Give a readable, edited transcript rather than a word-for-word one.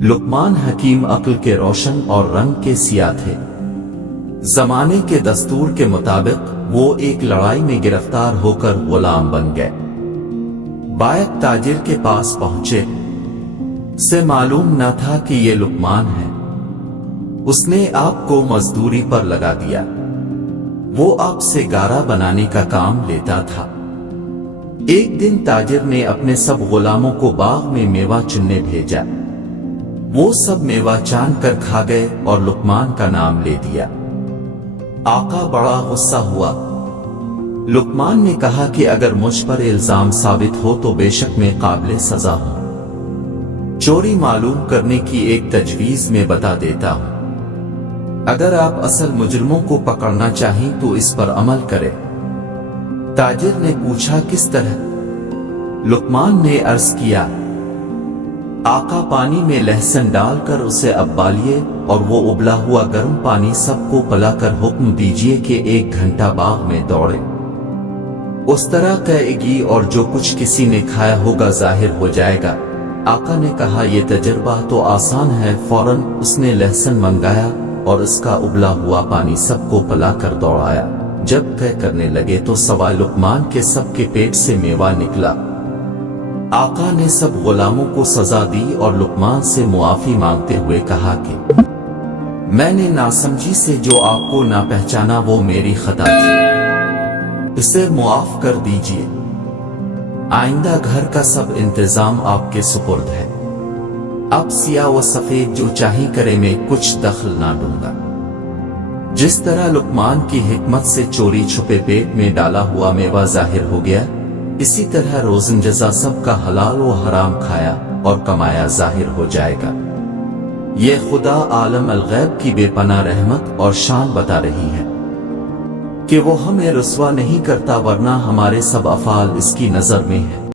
لقمان حکیم عقل کے روشن اور رنگ کے سیاہ تھے۔ زمانے کے دستور کے مطابق وہ ایک لڑائی میں گرفتار ہو کر غلام بن گئے۔ بائک تاجر کے پاس پہنچے، سے معلوم نہ تھا کہ یہ لقمان ہے۔ اس نے آپ کو مزدوری پر لگا دیا۔ وہ آپ سے گارا بنانے کا کام لیتا تھا۔ ایک دن تاجر نے اپنے سب غلاموں کو باغ میں میوہ چننے بھیجا۔ وہ سب میوہ چان کر کھا گئے اور لقمان کا نام لے دیا۔ آقا بڑا غصہ ہوا۔ لقمان نے کہا کہ اگر مجھ پر الزام ثابت ہو تو بے شک میں قابل سزا ہوں۔ چوری معلوم کرنے کی ایک تجویز میں بتا دیتا ہوں۔ اگر آپ اصل مجرموں کو پکڑنا چاہیں تو اس پر عمل کریں۔ تاجر نے پوچھا کس طرح؟ لقمان نے عرض کیا، آقا پانی میں لہسن ڈال کر اسے ابالیے اور وہ ابلا ہوا گرم پانی سب کو پلا کر حکم دیجئے کہ 1 گھنٹہ باغ میں دوڑے۔ اس طرح کہے گی اور جو کچھ کسی نے کھایا ہوگا ظاہر ہو جائے گا۔ آقا نے کہا یہ تجربہ تو آسان ہے۔ فوراً اس نے لہسن منگایا اور اس کا ابلا ہوا پانی سب کو پلا کر دوڑایا۔ جب طے کرنے لگے تو سوائے لقمان کے سب کے پیٹ سے میوہ نکلا۔ آقا نے سب غلاموں کو سزا دی اور لقمان سے معافی مانگتے ہوئے کہا کہ میں نے ناسمجھی سے جو آپ کو نہ پہچانا وہ میری خطا تھی، اسے معاف کر دیجئے۔ آئندہ گھر کا سب انتظام آپ کے سپرد ہے۔ اب سیاہ و سفید جو چاہی کرے، میں کچھ دخل نہ دوں گا۔ جس طرح لقمان کی حکمت سے چوری چھپے پیٹ میں ڈالا ہوا میوہ ظاہر ہو گیا، اسی طرح روزن جزا سب کا حلال و حرام کھایا اور کمایا ظاہر ہو جائے گا۔ یہ خدا عالم الغیب کی بے پناہ رحمت اور شان بتا رہی ہے کہ وہ ہمیں رسوا نہیں کرتا، ورنہ ہمارے سب افعال اس کی نظر میں ہیں۔